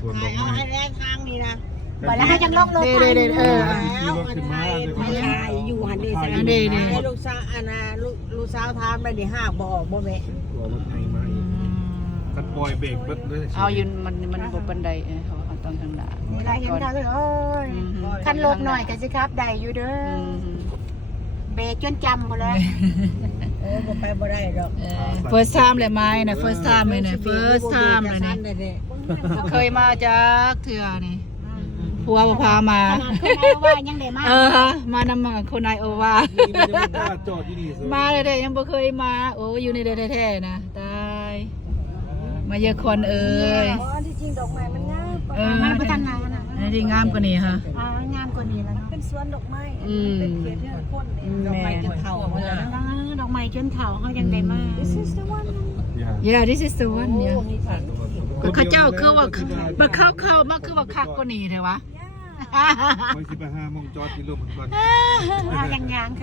สวนดอกไม้ ให้แรงทางนี่นะ บ่แล้วให้จังลอกรถไปแล้ว ขี่รถขึ้นมาเลย ไม่ใช่อยู่หันดีสิให้ลูกสาวอันน่ะลูกสาวทามได้ดิห้าบ่บ่แม่ ตัวรถไทยมาอีกคันปล่อยเบรกเบิดเลย เอายืนมันบนบันไดเขาเอาตอนทางด่า เวลาเห็นเขาเลยโอ้ยคันลบหน่อยก็สิครับได้อยู่เด้อเบรกจนจำหมดเลย โอ้บ่ไปบ่ได้ดอก first time เลยไหมนะ first time เลยนะ first time เลยนี่เคยมาจากเถื่อนี่ผัวพามา ขนาดคนไหนว่ายังได้มา มานำมาคนนายโอวา นี่ไม่ได้กล้าจอดที่นี่สิ มาเลยเด้ยังบ่เคยมาโอ้อยู่ในเด้แท้ๆนะตายมาเยอะคนเอ้ย อ๋อที่จริงดอกไม้มันงาม มันไปทางไหนนะ อันนี้งามกว่านี้ฮะ งามกว่านี้แล้วเนาะ เป็นสวนดอกไม้เป็นเขตเรื่องคนดอกไม้จะเฒ่าหมดแล้ว ดอกไม้จนเฒ่าเขายังได้มา This is the one yeah this is the one yeah เขาเจ้าคือว่าบ่เข้ามาคือว่าคักกว่านี้เด้อวะ ไม่สิไปหามองจอดที่รถมันก่อน ยังคือ